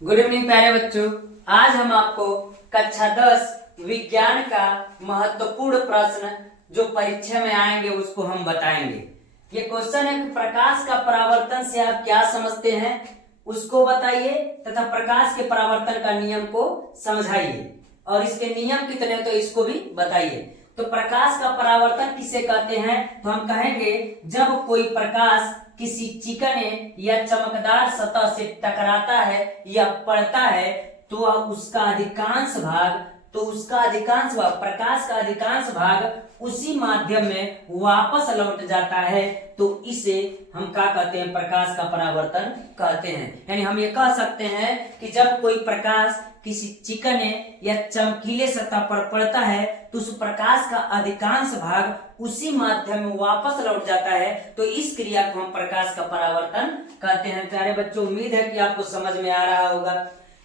Good evening प्यारे बच्चों। आज हम आपको कक्षा 10 विज्ञान का महत्वपूर्ण प्रश्न जो परीक्षा में आएंगे उसको हम बताएंगे। ये क्वेश्चन है कि प्रकाश का परावर्तन से आप क्या समझते हैं उसको बताइए तथा प्रकाश के परावर्तन का नियम को समझाइए और इसके नियम कितने तो इसको भी बताइए। तो प्रकाश का परावर्तन किसे कहते हैं तो हम कहेंगे जब कोई प्रकाश किसी चिकने या चमकदार सतह से टकराता है या पड़ता है तो उसका अधिकांश भाग प्रकाश का अधिकांश भाग उसी माध्यम में वापस लौट जाता है, तो इसे हम क्या कहते हैं, प्रकाश का परावर्तन कहते हैं। यानी हम ये कह सकते हैं कि जब कोई प्रकाश किसी चिकने या चमकीले सतह पर पड़ता है तो उस प्रकाश का अधिकांश भाग उसी माध्यम में वापस लौट जाता है, तो इस क्रिया को हम प्रकाश का परावर्तन कहते हैं। प्यारे बच्चों, उम्मीद है कि आपको समझ में आ रहा होगा।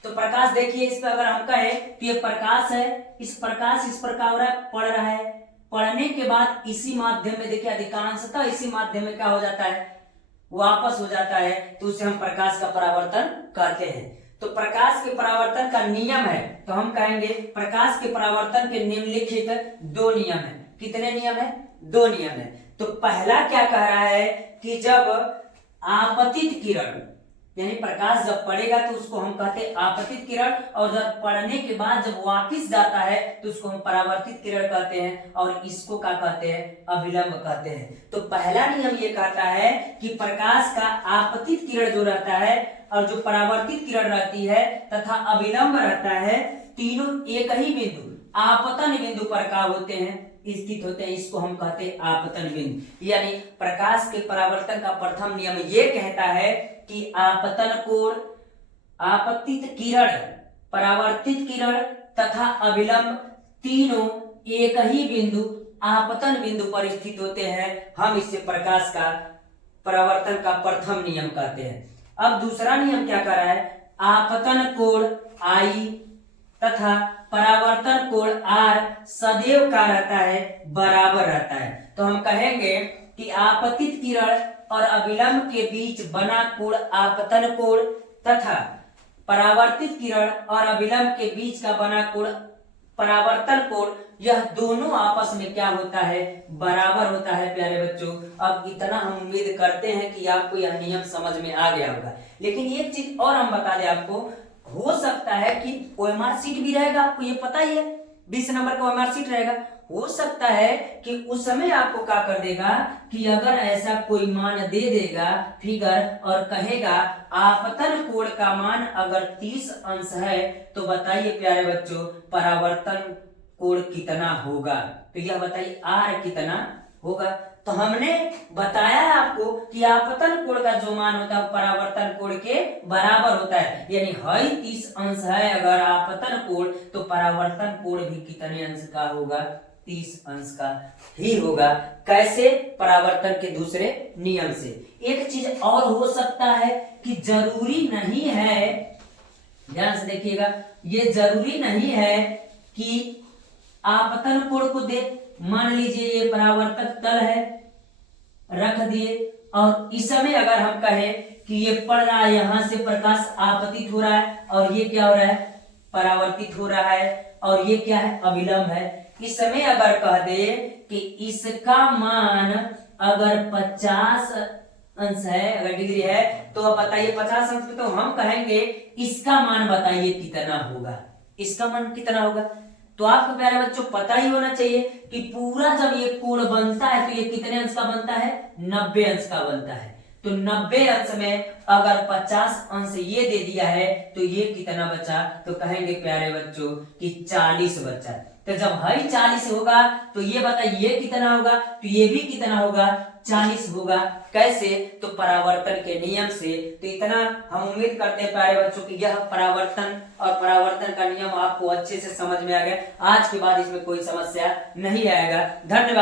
तो प्रकाश देखिए, इस पर अगर हम कहें तो ये प्रकाश है, इस प्रकाश इस प्रकार हो रहा है, पड़ रहा है, पढ़ने के बाद इसी माध्यम में देखिए अधिकांशतः इसी माध्यम में क्या हो जाता है, वापस हो जाता है, तो उसे हम प्रकाश का परावर्तन कहते हैं। तो प्रकाश के परावर्तन का नियम है तो हम कहेंगे प्रकाश के परावर्तन के निम्नलिखित दो नियम है। कितने नियम है? दो नियम है। तो पहला क्या कह रहा है कि जब आपतित किरण यानी प्रकाश जब पड़ेगा तो उसको हम कहते हैं आपतित किरण, और जब पड़ने के बाद जब वापस जाता है तो उसको हम परावर्तित किरण कहते हैं, और इसको क्या कहते हैं, अभिलंब कहते हैं। तो पहला नियम ये कहता है कि प्रकाश का आपतित किरण जो रहता है और जो परावर्तित किरण रहती है तथा अभिलंब रहता है, तीनों एक ही बिंदु आपतन बिंदु पर क्या होते हैं, स्थित होते हैं। इसको हम कहते हैं आपतन बिंदु। यानी प्रकाश के परावर्तन का प्रथम नियम ये कहता है कि आपतन कोण, आपतित किरण, परावर्तित किरण तथा अभिलंब तीनों एक ही बिंदु आपतन बिंदु पर स्थित होते हैं। हम इससे प्रकाश का परावर्तन का प्रथम नियम कहते हैं। अब दूसरा नियम क्या कर रहा है, आपतन कोण I तथा परावर्तन कोण R सदैव क्या रहता है, बराबर रहता है। तो हम कहेंगे कि आपतित किरण और अभिलंब के बीच बना कोण आपतन कोण तथा परावर्तित किरण और अभिलंब के बीच का बना कोण परावर्तन कोण, यह दोनों आपस में क्या होता है, बराबर होता है। प्यारे बच्चों, अब इतना हम उम्मीद करते हैं कि आपको यह नियम समझ में आ गया होगा। लेकिन एक चीज और हम बता दें आपको, हो सकता है कि ओएमआर शीट भी रहेगा, आपको ये पता ही है 20 नंबर का ओएमआर शीट रहेगा। हो सकता है कि उस समय आपको क्या कर देगा कि अगर ऐसा कोई मान दे देगा फिगर और कहेगा आपतन कोण का मान अगर 30 अंश है तो बताइए प्यारे बच्चों परावर्तन कोण कितना होगा, तो यह बताइए R कितना होगा। तो हमने बताया आपको कि आपतन कोण का जो मान होता है परावर्तन कोण के बराबर होता है। यानी है 30 अंश है अगर आपतन कोण, तो परावर्तन कोण भी कितने अंश का होगा, 30 अंश का ही होगा। कैसे? परावर्तन के दूसरे नियम से। एक चीज और हो सकता है कि जरूरी नहीं है, ध्यान से देखिएगा, ये जरूरी नहीं है कि आपतन कोण को देख, मान लीजिए ये परावर्तक तल है, रख दिए, और इस समय अगर हम कहें कि ये पड़ रहा है, यहां से प्रकाश आपतित हो रहा है और ये क्या हो रहा है, परावर्तित हो रहा है, और ये क्या है, अभिलंब है। इस समय अगर कह दे कि इसका मान अगर 50 अंश है, अगर डिग्री है, तो अब बताइए 50 अंश में, तो हम कहेंगे इसका मान बताइए कितना होगा, इसका मान कितना होगा। तो आपको प्यारे बच्चों पता ही होना चाहिए कि पूरा जब ये कोण बनता है तो ये कितने अंश का बनता है, 90 अंश का बनता है। तो 90 अंश में अगर 50 अंश ये दे दिया है तो ये कितना बचा, तो कहेंगे प्यारे बच्चों कि 40 बचा। तो जब है 40 होगा तो ये बताइए ये कितना होगा, तो ये भी कितना होगा, 40 होगा। कैसे? तो परावर्तन के नियम से। तो इतना हम उम्मीद करते हैं प्यारे बच्चों कि यह परावर्तन और परावर्तन का नियम आपको अच्छे से समझ में आ गया। आज के बाद इसमें कोई समस्या नहीं आएगा। धन्यवाद।